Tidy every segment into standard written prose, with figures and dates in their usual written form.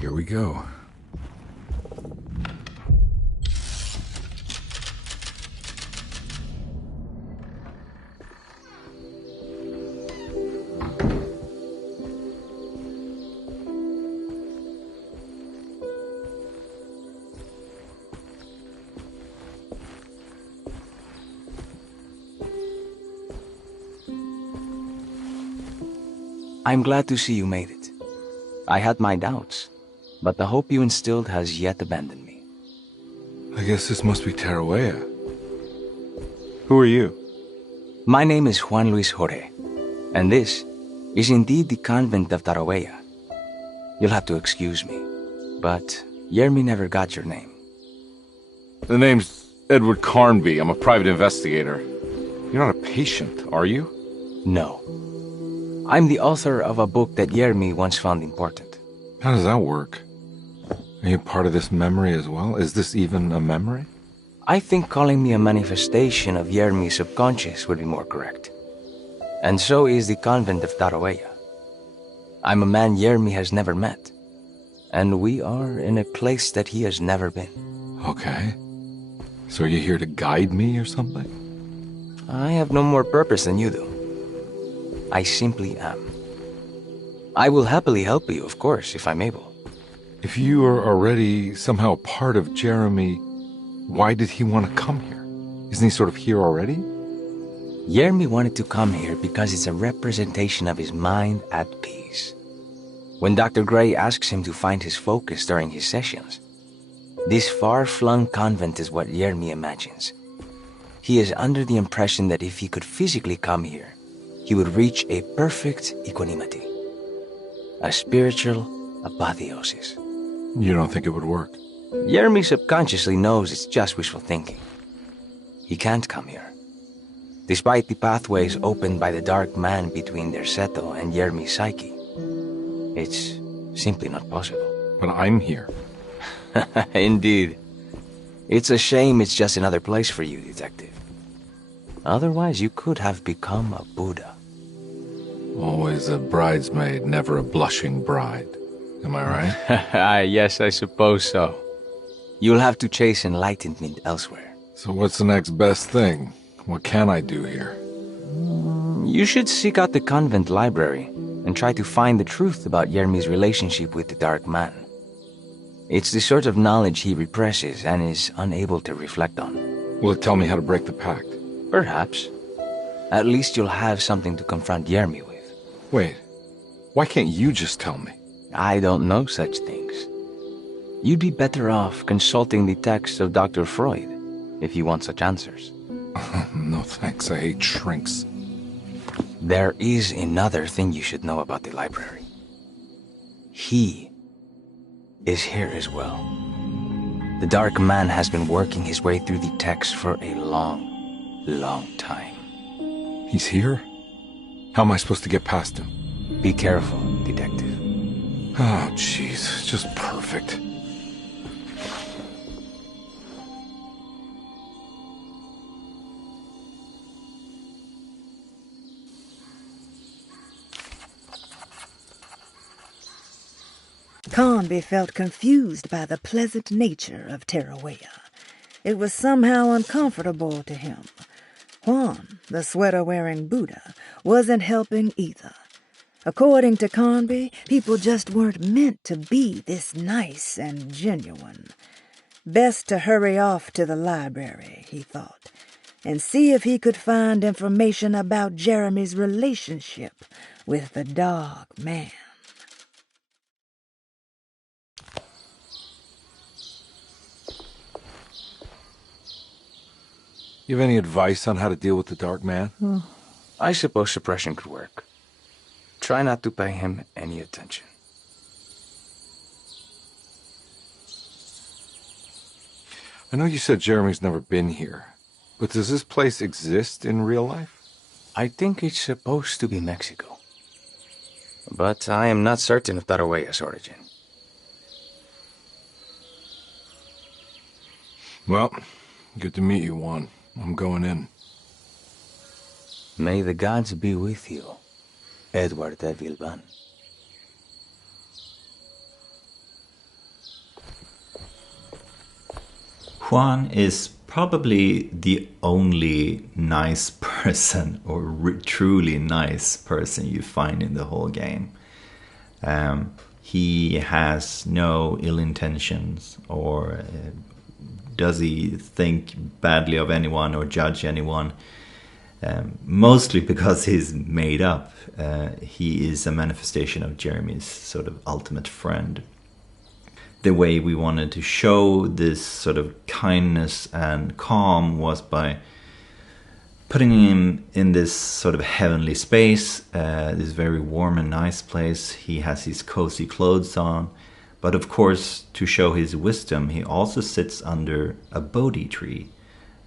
Here we go. I'm glad to see you made it. I had my doubts, but the hope you instilled has yet abandoned me. I guess this must be Tarawea. Who are you? My name is Juan Luis Jorge, and this is indeed the convent of Tarawea. You'll have to excuse me, but Yermi never got your name. The name's Edward Carnby. I'm a private investigator. You're not a patient, are you? No. I'm the author of a book that Yermi once found important. How does that work? Are you part of this memory as well? Is this even a memory? I think calling me a manifestation of Yermi's subconscious would be more correct. And so is the convent of Tarawea. I'm a man Yermi has never met, and we are in a place that he has never been. Okay. So are you here to guide me or something? I have no more purpose than you do. I simply am. I will happily help you, of course, if I'm able. If you are already somehow part of Jeremy, why did he want to come here? Isn't he sort of here already? Yermi wanted to come here because it's a representation of his mind at peace. When Dr. Gray asks him to find his focus during his sessions, this far-flung convent is what Yermi imagines. He is under the impression that if he could physically come here, he would reach a perfect equanimity, a spiritual apotheosis. You don't think it would work? Yermi subconsciously knows it's just wishful thinking. He can't come here. Despite the pathways opened by the dark man between their Seto and Yermi's psyche, it's simply not possible. But I'm here. Indeed. It's a shame it's just another place for you, Detective. Otherwise, you could have become a Buddha. Always a bridesmaid, never a blushing bride. Am I right? Yes, I suppose so. You'll have to chase enlightenment elsewhere. So what's the next best thing? What can I do here? You should seek out the convent library and try to find the truth about Yermi's relationship with the Dark Man. It's the sort of knowledge he represses and is unable to reflect on. Will it tell me how to break the pact? Perhaps. At least you'll have something to confront Yermi with. Wait, why can't you just tell me? I don't know such things. You'd be better off consulting the text of Dr. Freud if you want such answers. No thanks, I hate shrinks. There is another thing you should know about the library. He is here as well. The Dark Man has been working his way through the text for a long time. He's here? How am I supposed to get past him? Be careful, Detective. Oh, jeez, just perfect. Carnby felt confused by the pleasant nature of Tarawea. It was somehow uncomfortable to him. Juan, the sweater-wearing Buddha, wasn't helping either. According to Carnby, people just weren't meant to be this nice and genuine. Best to hurry off to the library, he thought, and see if he could find information about Jeremy's relationship with the Dark Man. You have any advice on how to deal with the Dark Man? I suppose suppression could work. Try not to pay him any attention. I know you said Jeremy's never been here, but does this place exist in real life? I think it's supposed to be Mexico. But I am not certain of Tarawea's origin. Well, good to meet you, Juan. I'm going in. May the gods be with you, Edward de Vilban. Juan is probably the only nice person or truly nice person you find in the whole game. He has no ill intentions, or does he think badly of anyone or judge anyone. Mostly because he's made up. He is a manifestation of Jeremy's sort of ultimate friend. The way we wanted to show this sort of kindness and calm was by putting him in this sort of heavenly space, this very warm and nice place. He has his cozy clothes on. But of course, to show his wisdom, he also sits under a Bodhi tree,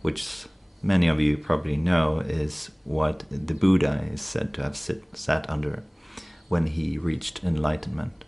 which many of you probably know is what the Buddha is said to have sat under when he reached enlightenment.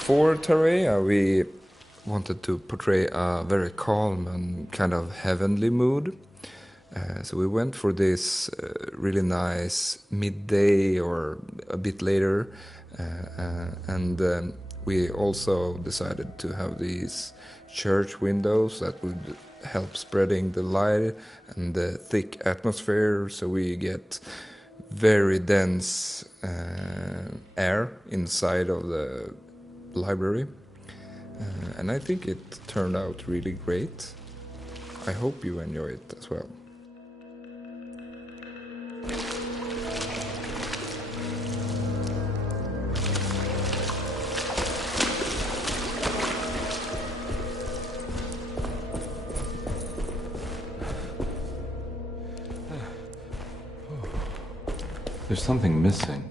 For Terrea, we wanted to portray a very calm and kind of heavenly mood. So we went for this really nice midday or a bit later, and we also decided to have these church windows that would help spreading the light and the thick atmosphere, so we get very dense air inside of the library, and I think it turned out really great. I hope you enjoy it as well. There's something missing.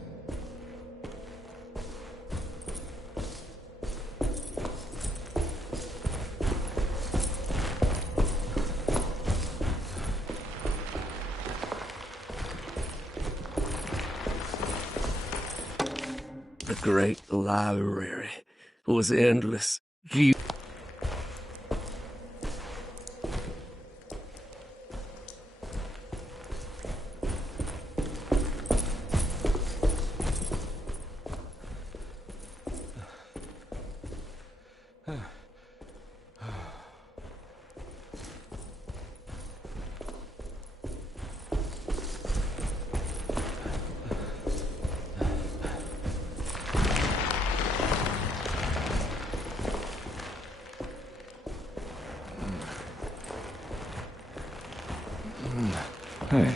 The great library was endless. Hey.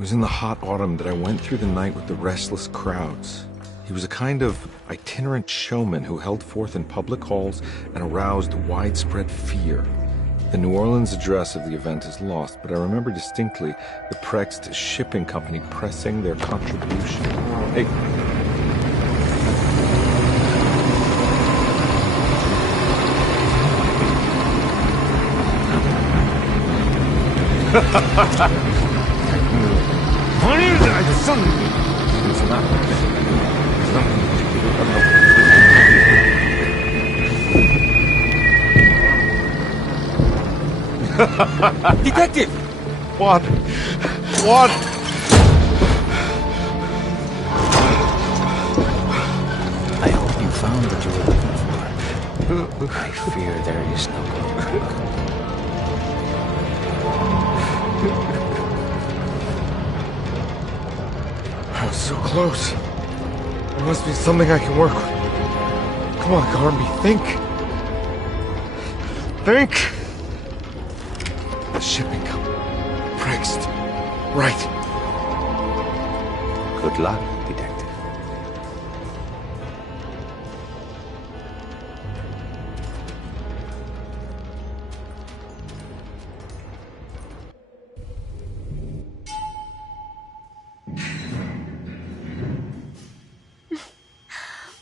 was in the hot autumn that I went through the night with the restless crowds. He was a kind of itinerant showman who held forth in public halls and aroused widespread fear. The New Orleans address of the event is lost, but I remember distinctly the Prext Shipping Company pressing their contribution. Hey. Detective! What? What? I hope you found what you were looking for. I fear there is no going back. I was so close. There must be something I can work with. Come on, Carnby, think. Think. The shipping company. Prext. Right. Good luck, Detective.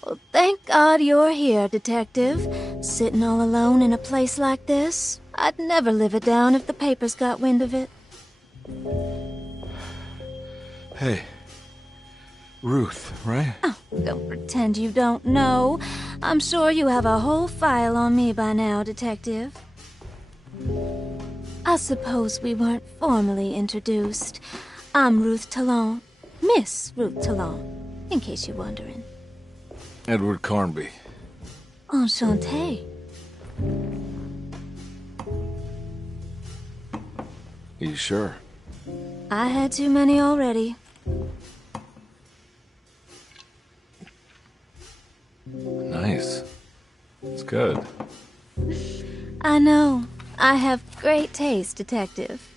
Well, thank God you're here, Detective. Sitting all alone in a place like this. I'd never live it down if the papers got wind of it. Hey. Ruth, right? Oh, don't pretend you don't know. I'm sure you have a whole file on me by now, Detective. I suppose we weren't formally introduced. I'm Ruth Talon. Miss Ruth Talon, in case you're wondering. Edward Carnby. Enchanté. Are you sure? I had too many already. Nice. It's good. I know. I have great taste, Detective.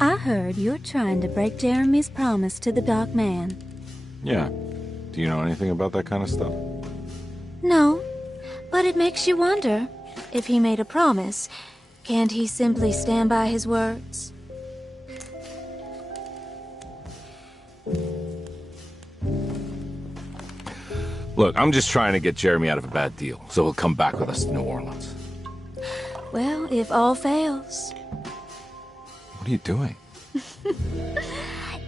I heard you're trying to break Jeremy's promise to the Dark Man. Yeah. Do you know anything about that kind of stuff? No, but it makes you wonder. If he made a promise, can't he simply stand by his words? Look, I'm just trying to get Jeremy out of a bad deal, so he'll come back with us to New Orleans. Well, if all fails. What are you doing?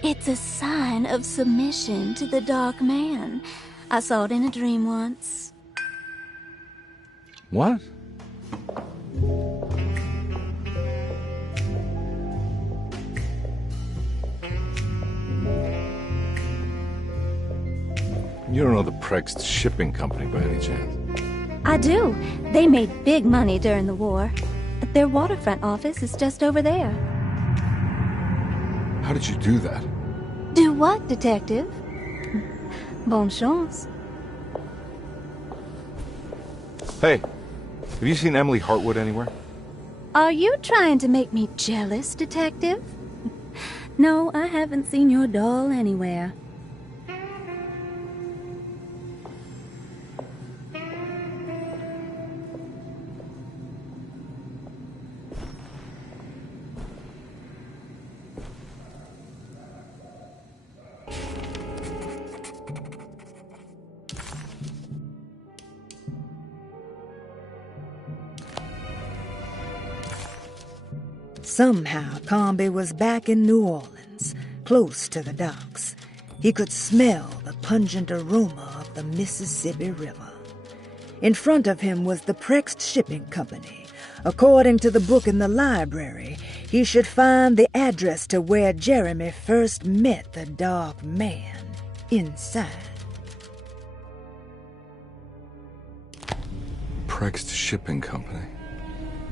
It's a sign of submission to the Dark Man. I saw it in a dream once. What? You don't know the Prext Shipping Company by any chance? I do. They made big money during the war. Their waterfront office is just over there. How did you do that? Do what, Detective? Bonne chance. Hey, have you seen Emily Hartwood anywhere? Are you trying to make me jealous, Detective? No, I haven't seen your doll anywhere. Somehow, Carnby was back in New Orleans, close to the docks. He could smell the pungent aroma of the Mississippi River. In front of him was the Prext Shipping Company. According to the book in the library, he should find the address to where Jeremy first met the Dark Man inside. Prext Shipping Company.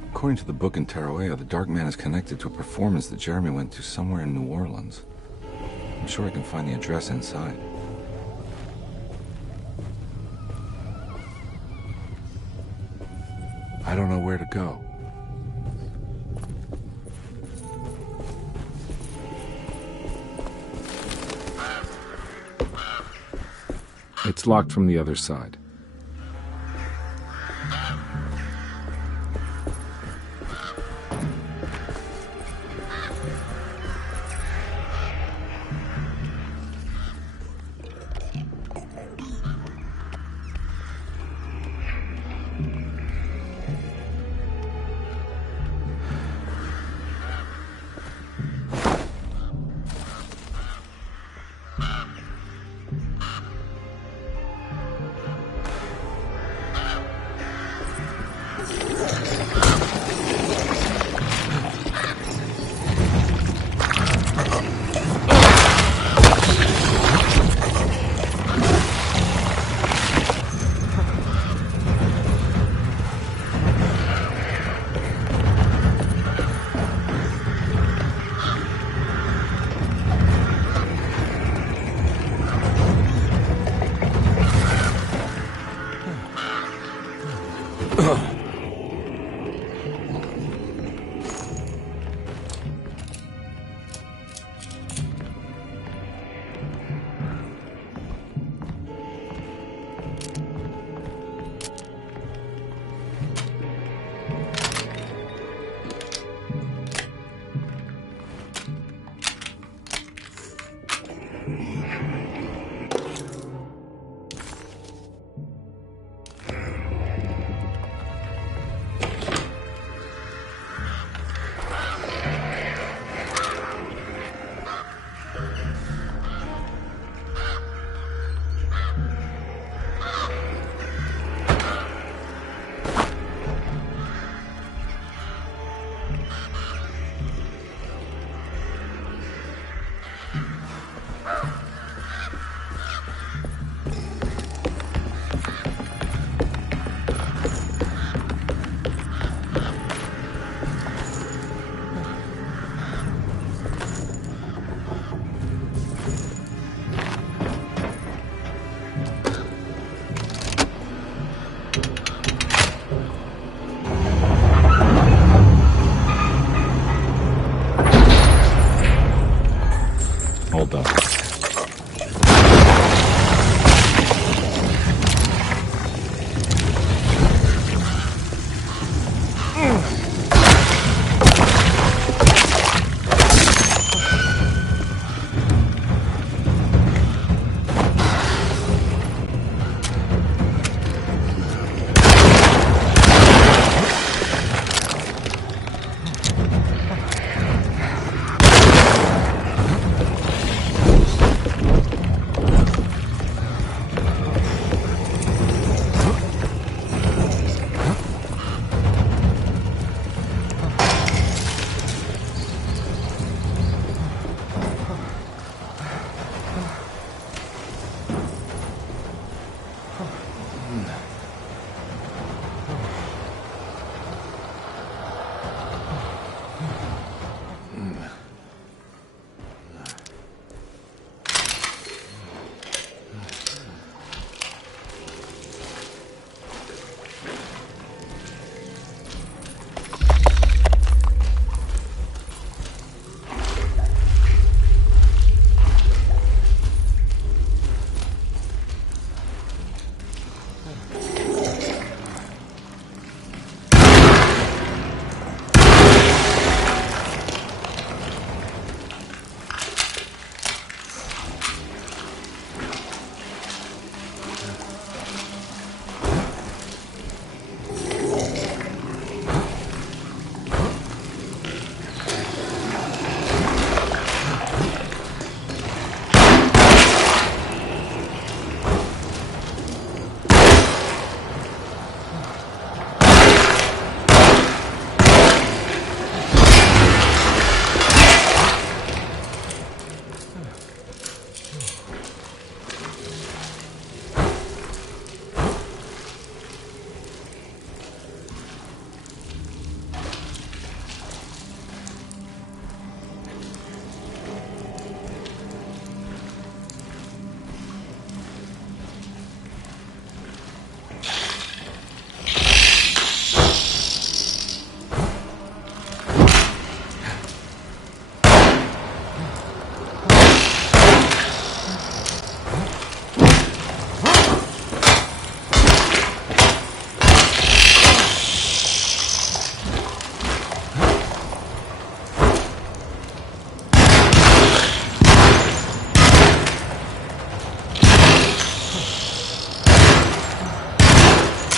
According to the book in Tarawea, the Dark Man is connected to a performance that Jeremy went to somewhere in New Orleans. I'm sure I can find the address inside. I don't know where to go. It's locked from the other side.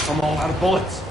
I'm all out of bullets.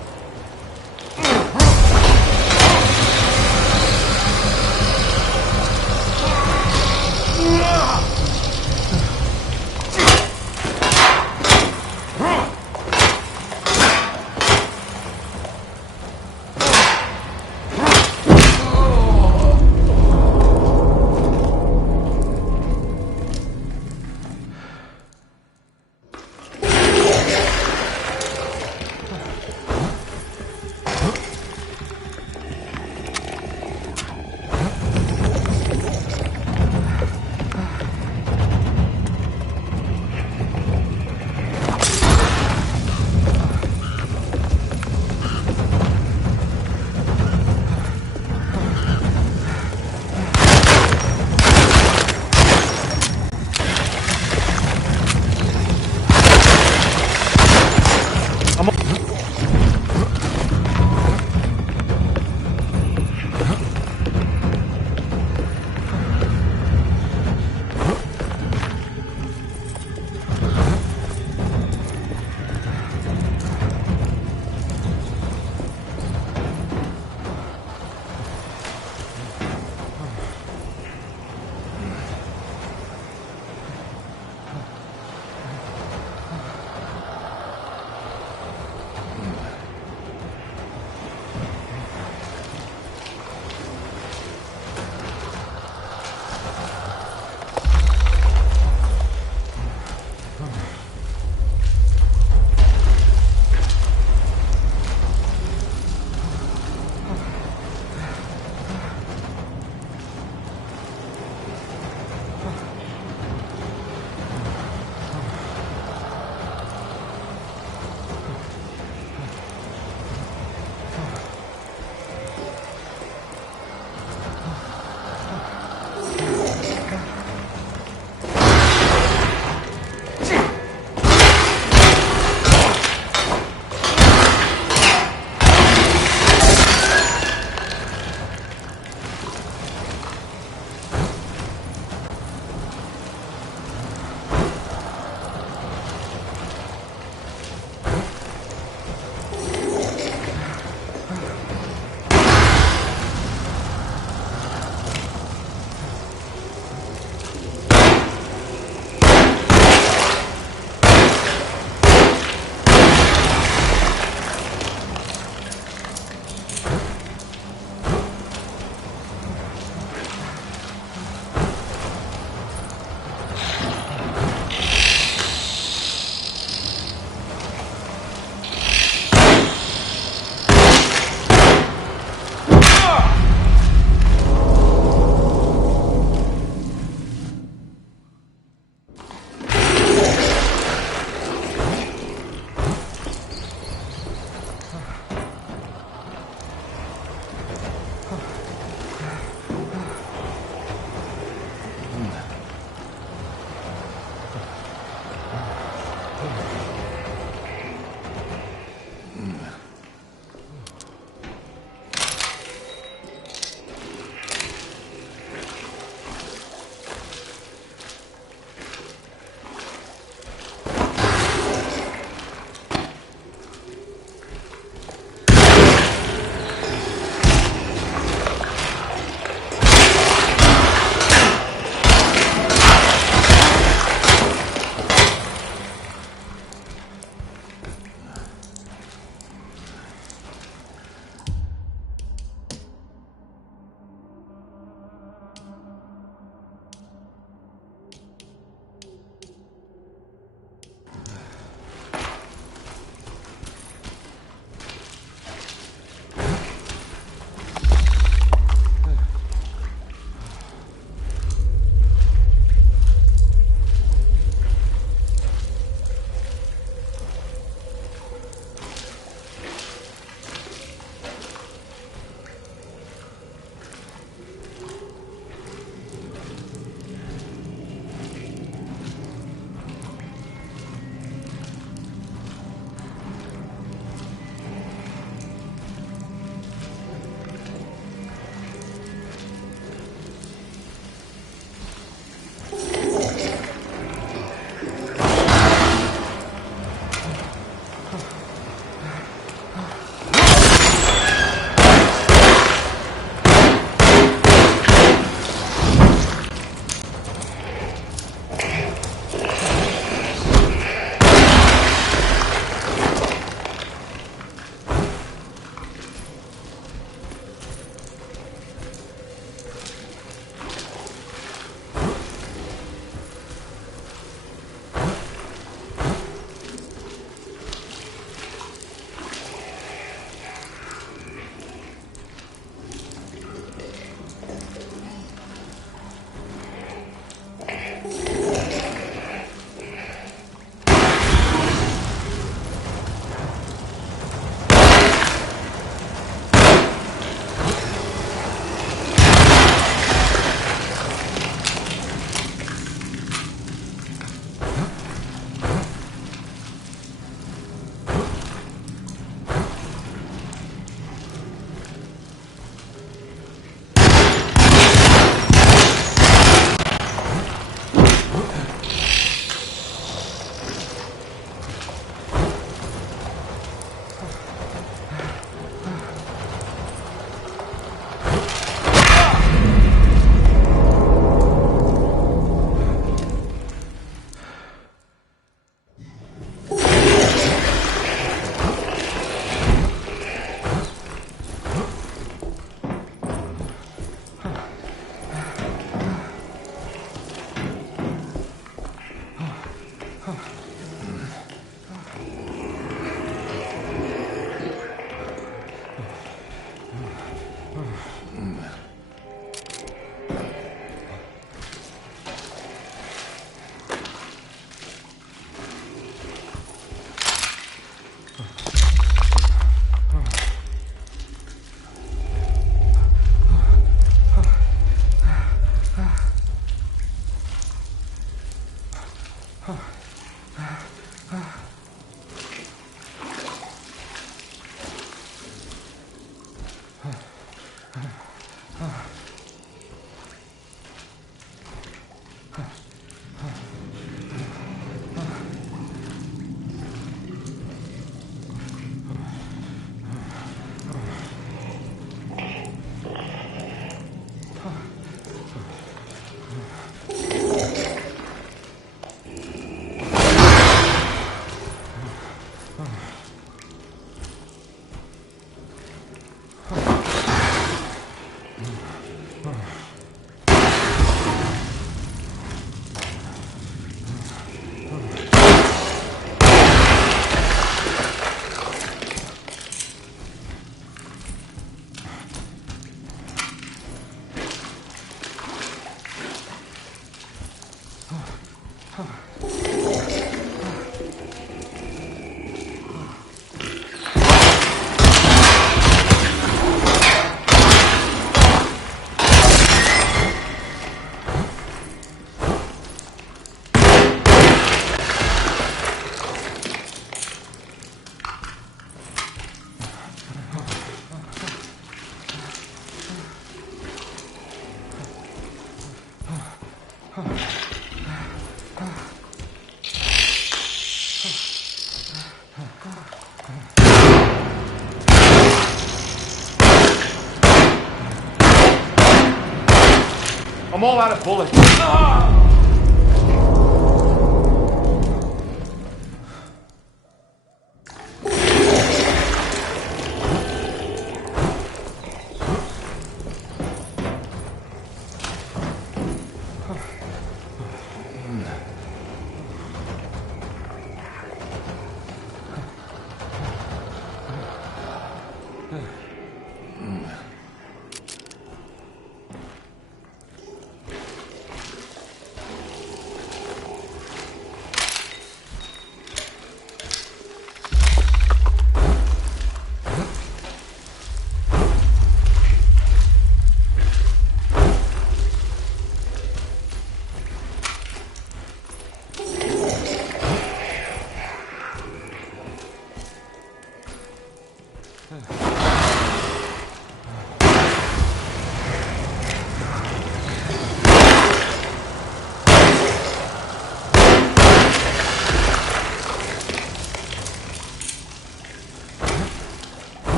I'm all out of bullets.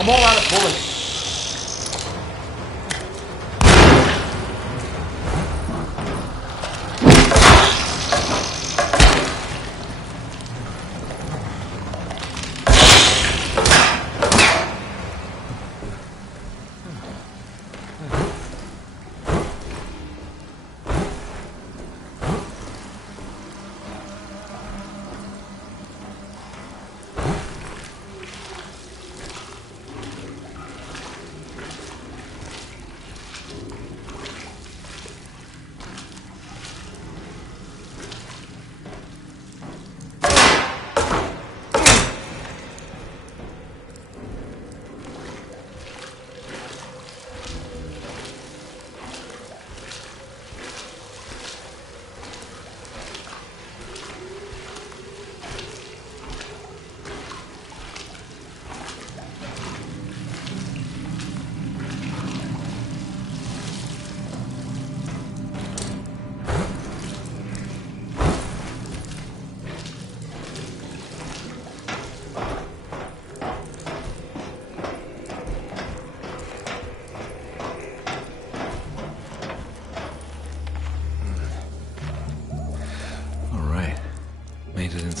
I'm all out of bullets.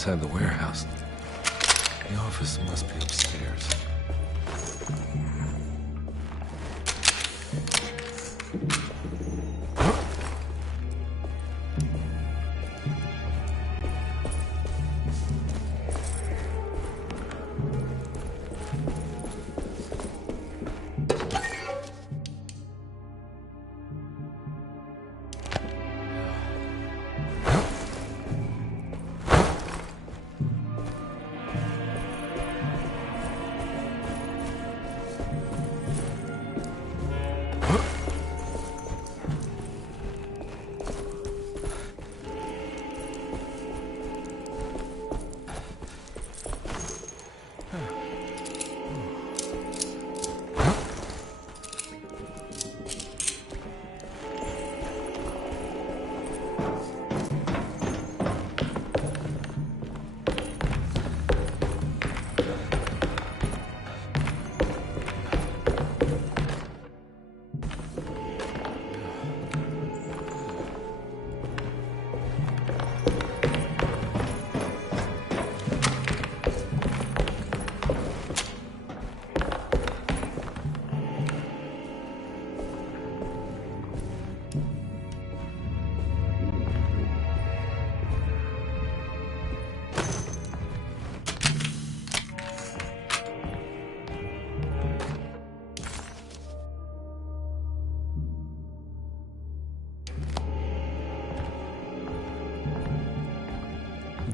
inside the warehouse. The office must be upstairs.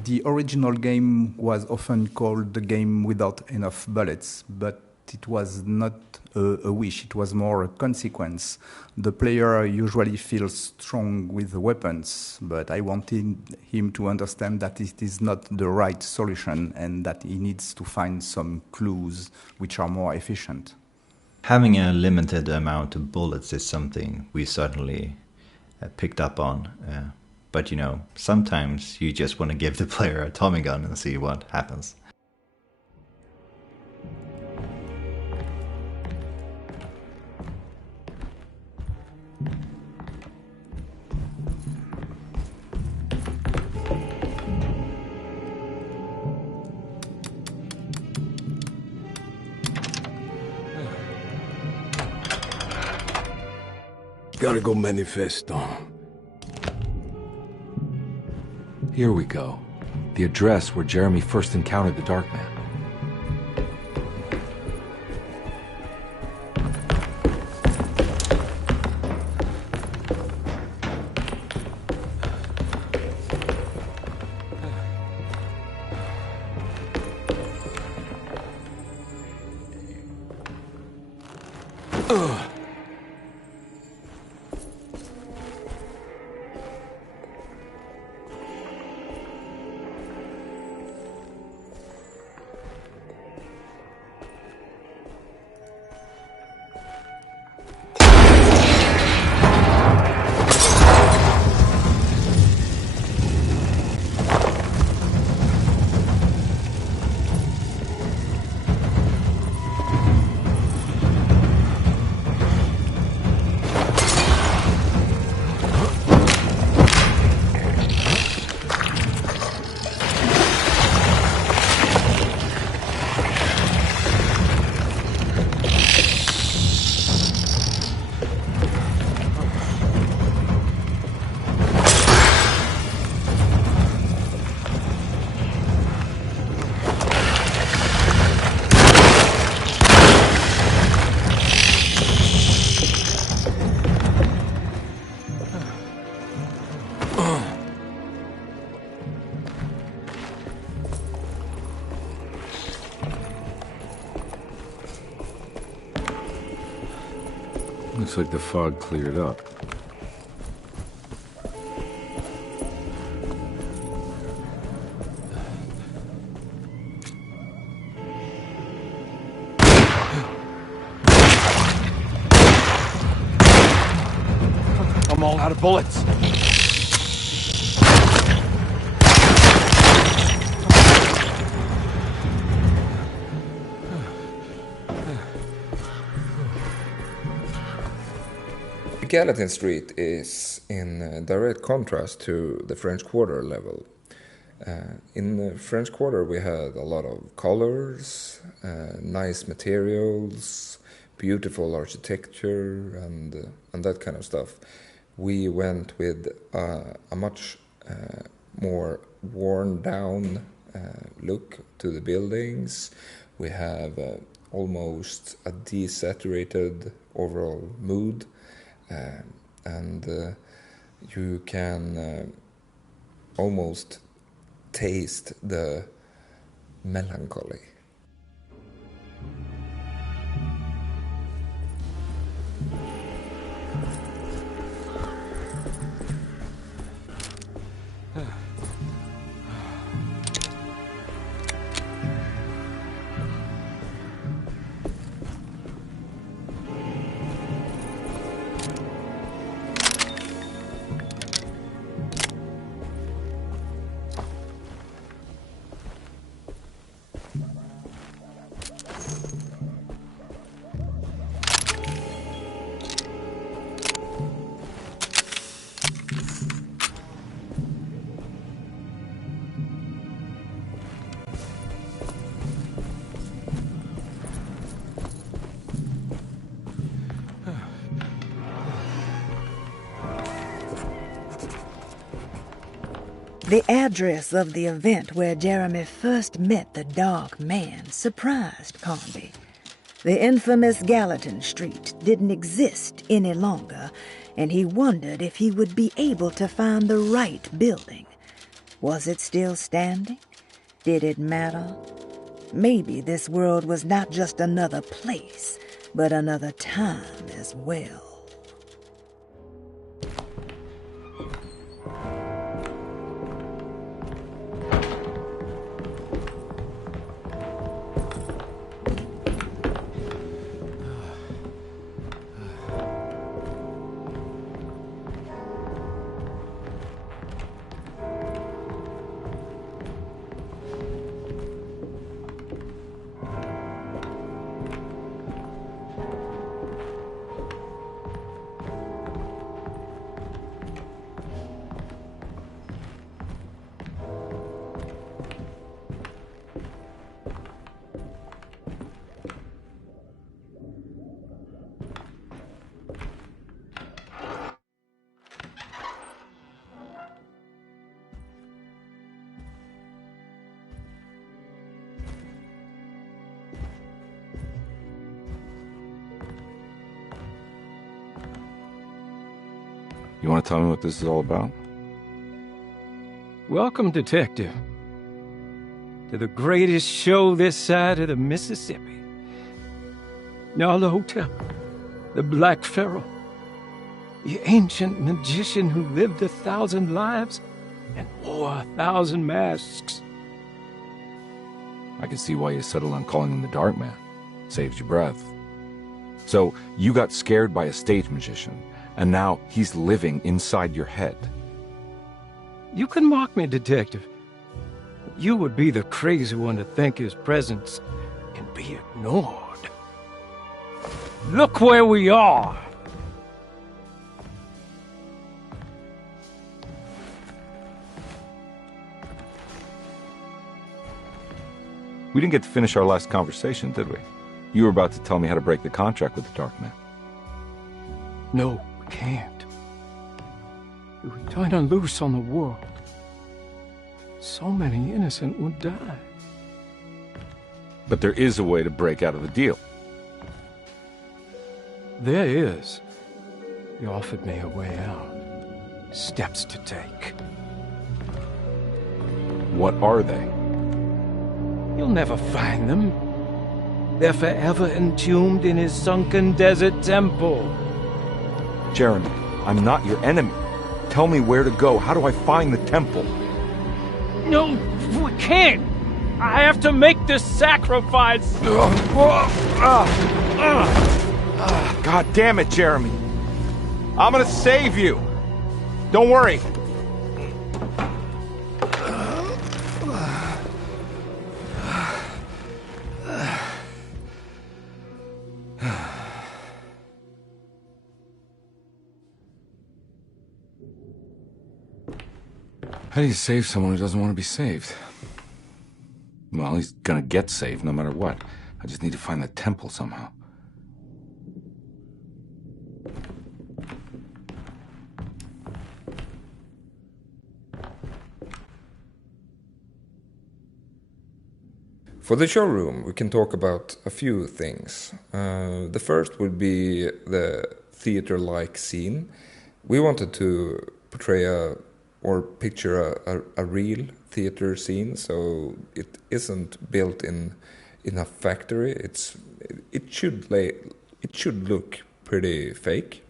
The original game was often called the game without enough bullets, but it was not a wish, it was more a consequence. The player usually feels strong with weapons, but I wanted him to understand that it is not the right solution and that he needs to find some clues which are more efficient. Having a limited amount of bullets is something we certainly picked up on. But you know, sometimes you just want to give the player a Tommy gun and see what happens. Gotta go manifesto. Here we go. The address where Jeremy first encountered the Dark Man. Looks like the fog cleared up. I'm all out of bullets. Gallatin Street is in direct contrast to the French Quarter level. In the French Quarter, we had a lot of colors, nice materials, beautiful architecture, and that kind of stuff. We went with a much more worn down look to the buildings. We have almost a desaturated overall mood, and you can almost taste the melancholy. The address of the event where Jeremy first met the Dark Man surprised Carnby. The infamous Gallatin Street didn't exist any longer, and he wondered if he would be able to find the right building. Was it still standing? Did it matter? Maybe this world was not just another place, but another time as well. You want to tell me what this is all about? Welcome, Detective, to the greatest show this side of the Mississippi. Nyarlathotep, the Black Pharaoh, the ancient magician who lived 1,000 lives and wore 1,000 masks. I can see why you settled on calling him the Dark Man. Saves your breath. So, you got scared by a stage magician, and now he's living inside your head. You can mock me, Detective. But you would be the crazy one to think his presence can be ignored. Look where we are! We didn't get to finish our last conversation, did we? You were about to tell me how to break the contract with the Dark Man. No, we can't. If we turn her loose on the world, so many innocent would die. But there is a way to break out of the deal. There is. He offered me a way out. Steps to take. What are they? You'll never find them. They're forever entombed in his sunken desert temple. Jeremy, I'm not your enemy. Tell me where to go. How do I find the temple? No, we can't. I have to make this sacrifice. God damn it, Jeremy. I'm gonna save you. Don't worry. How do you save someone who doesn't want to be saved? Well, he's gonna get saved no matter what. I just need to find the temple somehow. For the showroom, we can talk about a few things. The first would be the theater-like scene. We wanted to portray or picture a real theater scene, so it isn't built in a factory. It should look pretty fake,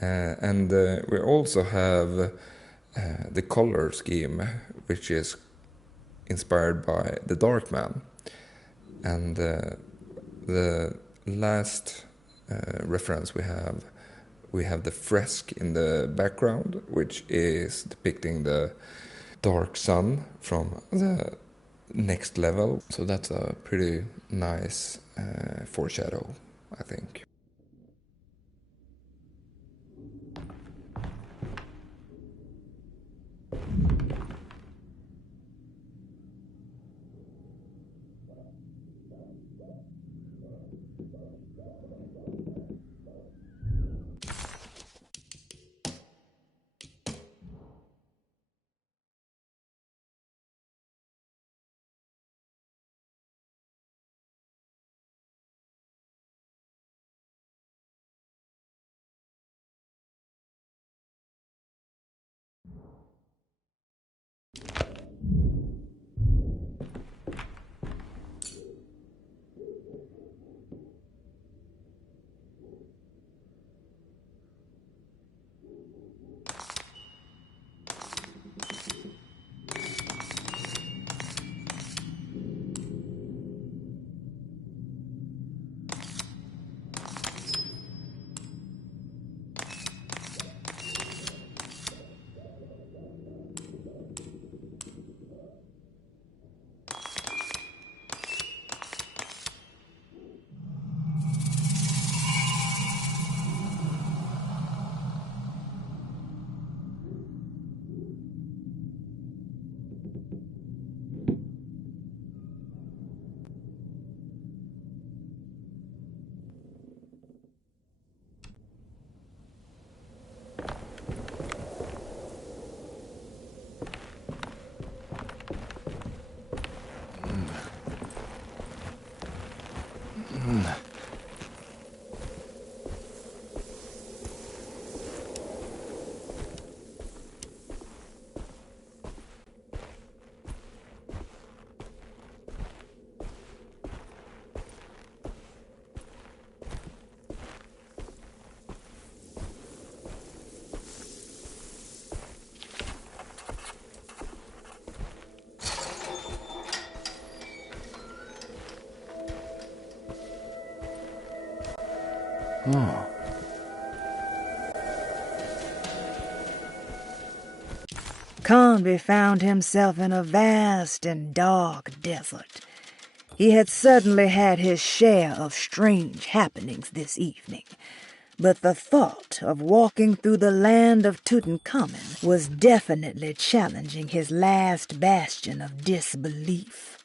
and we also have the color scheme, which is inspired by The Dark Man. And the last reference we have the fresque in the background, which is depicting the dark sun from the next level. So that's a pretty nice foreshadow, I think. Oh. Carnby found himself in a vast and dark desert. He had certainly had his share of strange happenings this evening, but the thought of walking through the land of Tutankhamun was definitely challenging his last bastion of disbelief.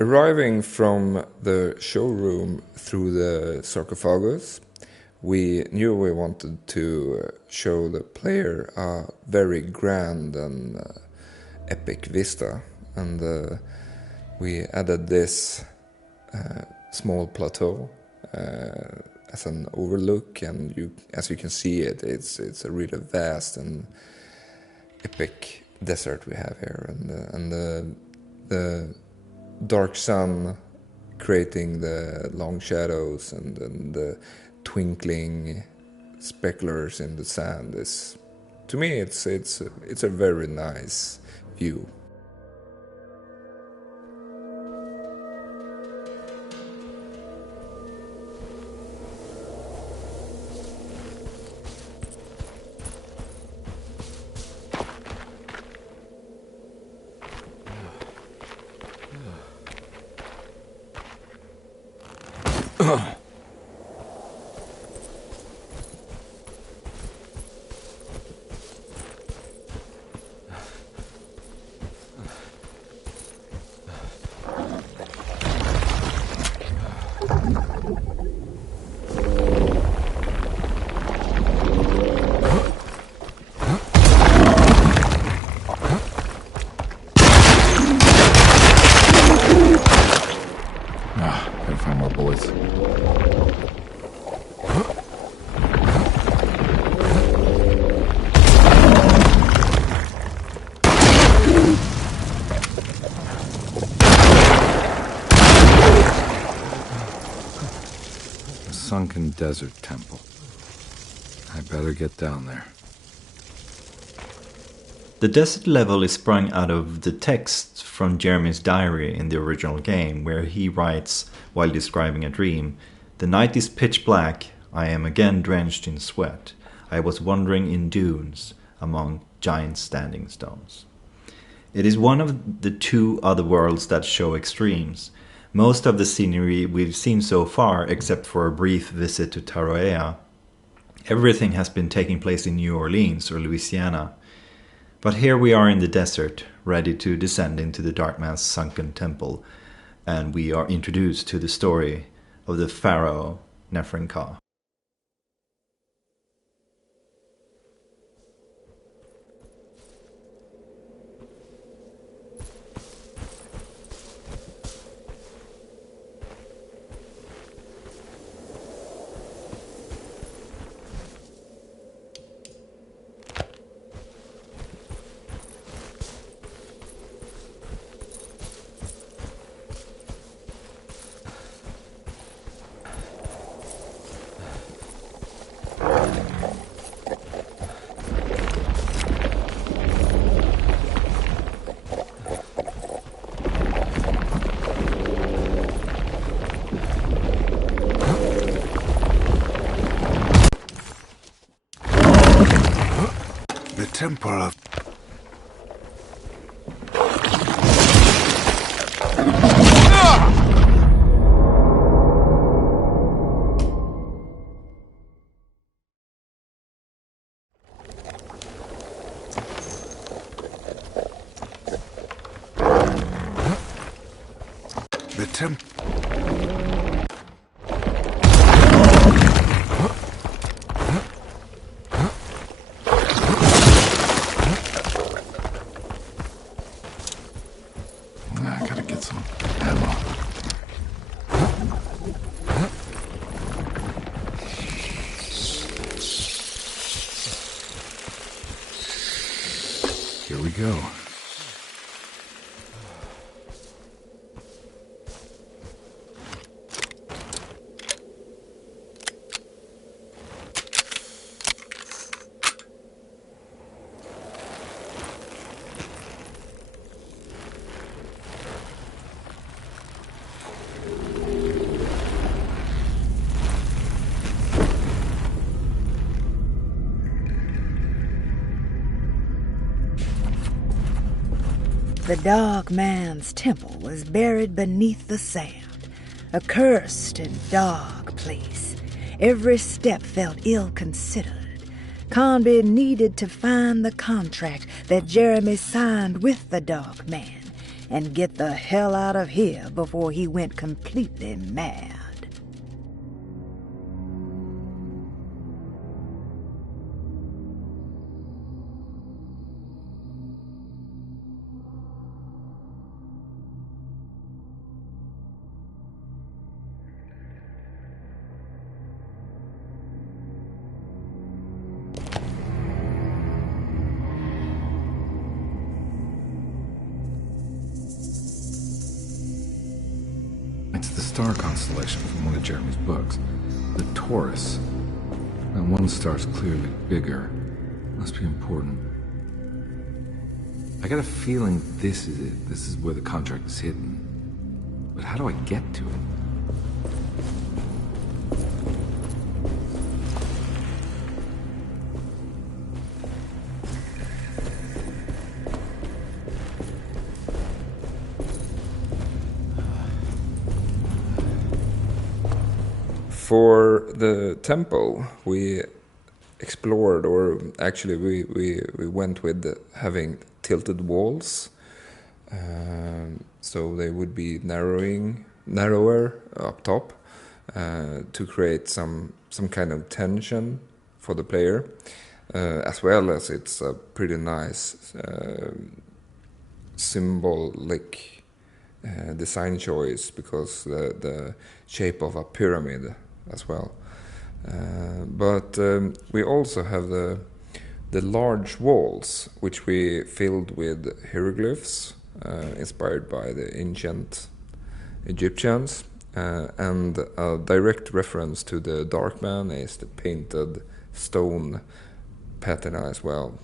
Arriving from the showroom through the sarcophagus, we knew we wanted to show the player a very grand and epic vista, and we added this small plateau as an overlook, and as you can see it's a really vast and epic desert we have here, and the dark sun creating the long shadows and the twinkling speculators in the sand is, to me, it's a very nice view. Gotta find more bullets. A sunken desert temple. I better get down there. The desert level is sprung out of the text from Jeremy's diary in the original game, where he writes, while describing a dream, "The night is pitch black, I am again drenched in sweat. I was wandering in dunes among giant standing stones." It is one of the two other worlds that show extremes. Most of the scenery we've seen so far, except for a brief visit to Taroea, everything has been taking place in New Orleans or Louisiana. But here we are in the desert, ready to descend into the Dark Man's sunken temple, and we are introduced to the story of the pharaoh Neferenka. Temple of... The temple... Here we go. The Dog Man's temple was buried beneath the sand, a cursed and dark place. Every step felt ill-considered. Carnby needed to find the contract that Jeremy signed with the Dog Man and get the hell out of here before he went completely mad. It's the star constellation from one of Jeremy's books. The Taurus. That one star's clearly bigger. Must be important. I got a feeling this is it. This is where the contract is hidden. But how do I get to it? For the temple, we explored, or actually we went with having tilted walls, so they would be narrower up top, to create some kind of tension for the player, as well as it's a pretty nice symbolic design choice, because the shape of a pyramid as well. But we also have the large walls, which we filled with hieroglyphs inspired by the ancient Egyptians, and a direct reference to the Dark Man is the painted stone patina as well.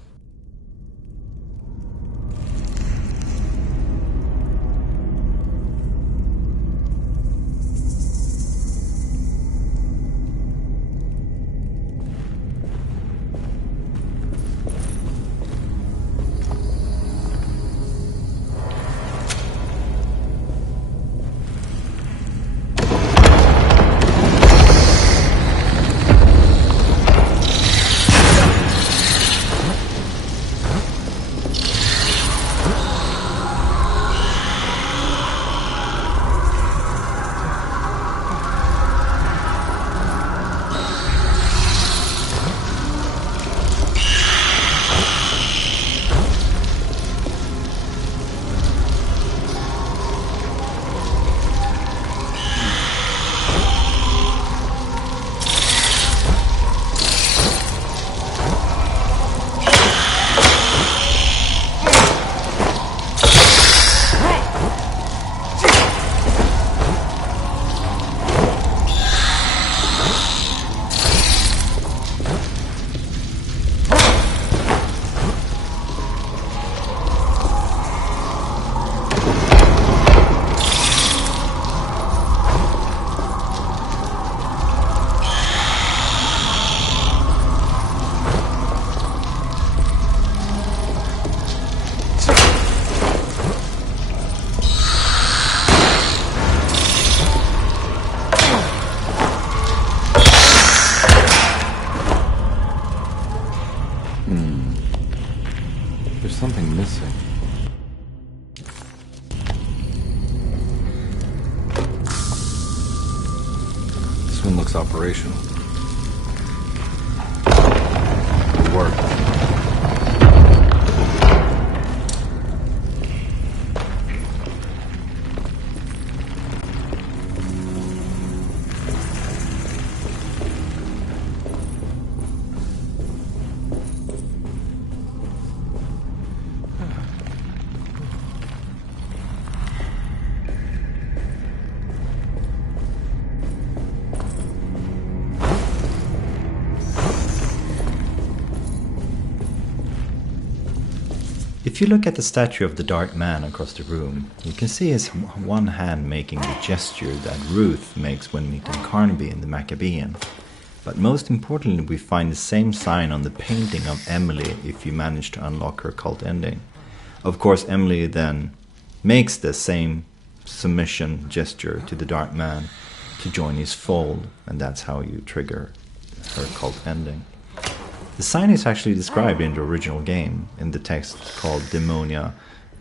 There's something missing. This one looks operational. It'll work. If you look at the statue of the Dark Man across the room, you can see his one hand making the gesture that Ruth makes when meeting Carnby in the Maccabean. But most importantly, we find the same sign on the painting of Emily if you manage to unlock her cult ending. Of course, Emily then makes the same submission gesture to the Dark Man to join his fold, and that's how you trigger her cult ending. The sign is actually described in the original game in the text called Demonia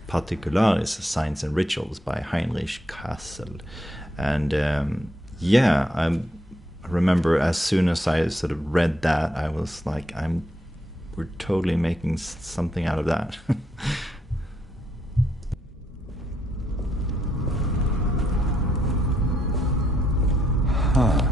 Particularis, Signs and Rituals by Heinrich Kassel. And I remember as soon as I sort of read that, I was like, we're totally making something out of that. Huh.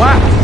collapse!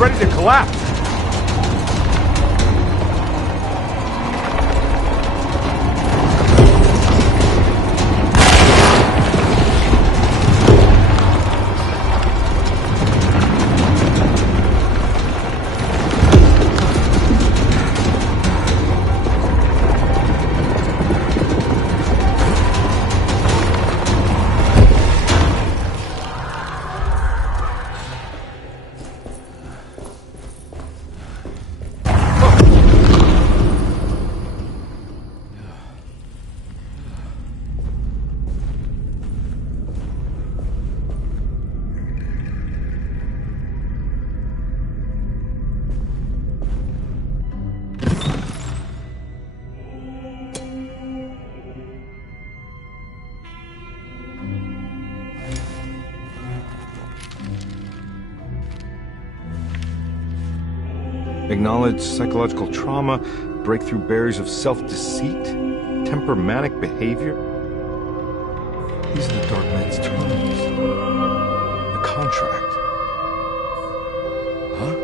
Ready to collapse. Acknowledge psychological trauma, break through barriers of self-deceit, temper manic behavior. These are the Dark Man's terms. The contract. Huh?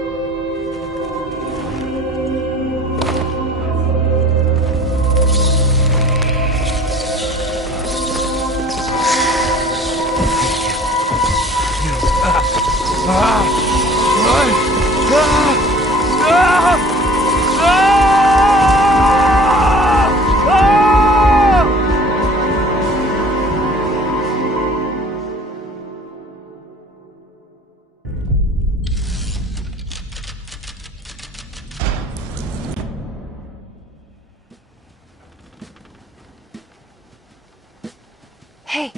Hey.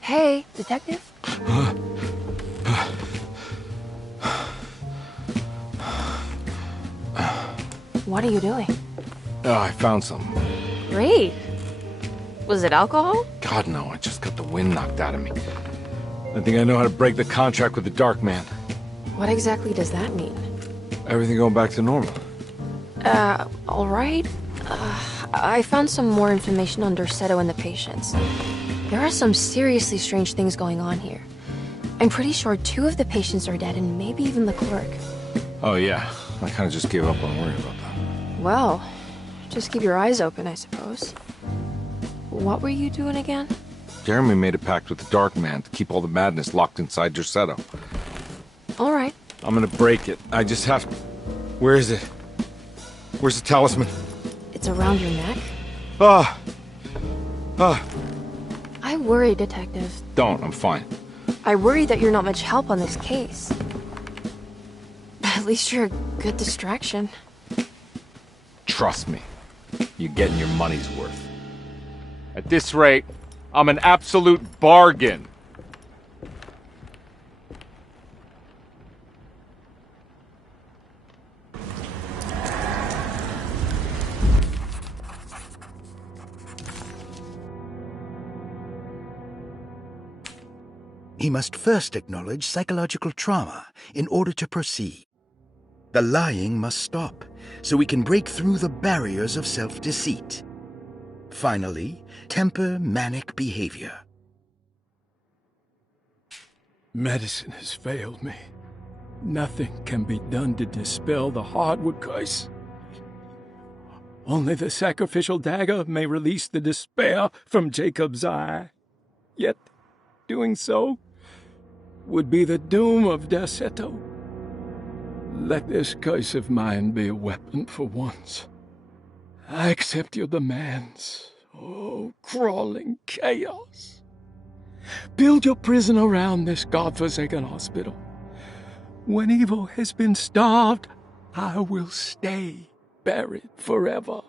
Hey, detective? What are you doing? Oh, I found something. Great. Was it alcohol? God, no, I just got the wind knocked out of me. I think I know how to break the contract with the Dark Man. What exactly does that mean? Everything going back to normal. All right. I found some more information on Dorsetto and the patients. There are some seriously strange things going on here. I'm pretty sure 2 of the patients are dead and maybe even the clerk. Oh, yeah. I kind of just gave up on worrying about that. Well, just keep your eyes open, I suppose. What were you doing again? Jeremy made a pact with the Dark Man to keep all the madness locked inside Dorsetto. All right. I'm gonna break it. I just have to... Where is it? Where's the talisman? It's around your neck? I worry, Detective. Don't, I'm fine. I worry that you're not much help on this case. At least you're a good distraction. Trust me. You're getting your money's worth. At this rate, I'm an absolute bargain. He must first acknowledge psychological trauma in order to proceed. The lying must stop, so we can break through the barriers of self-deceit. Finally, temper manic behavior. Medicine has failed me. Nothing can be done to dispel the hardwood curse. Only the sacrificial dagger may release the despair from Jacob's eye. Yet, doing so would be the doom of Derceto. Let this curse of mine be a weapon for once. I accept your demands. Oh, crawling chaos. Build your prison around this godforsaken hospital. When evil has been starved, I will stay buried forever.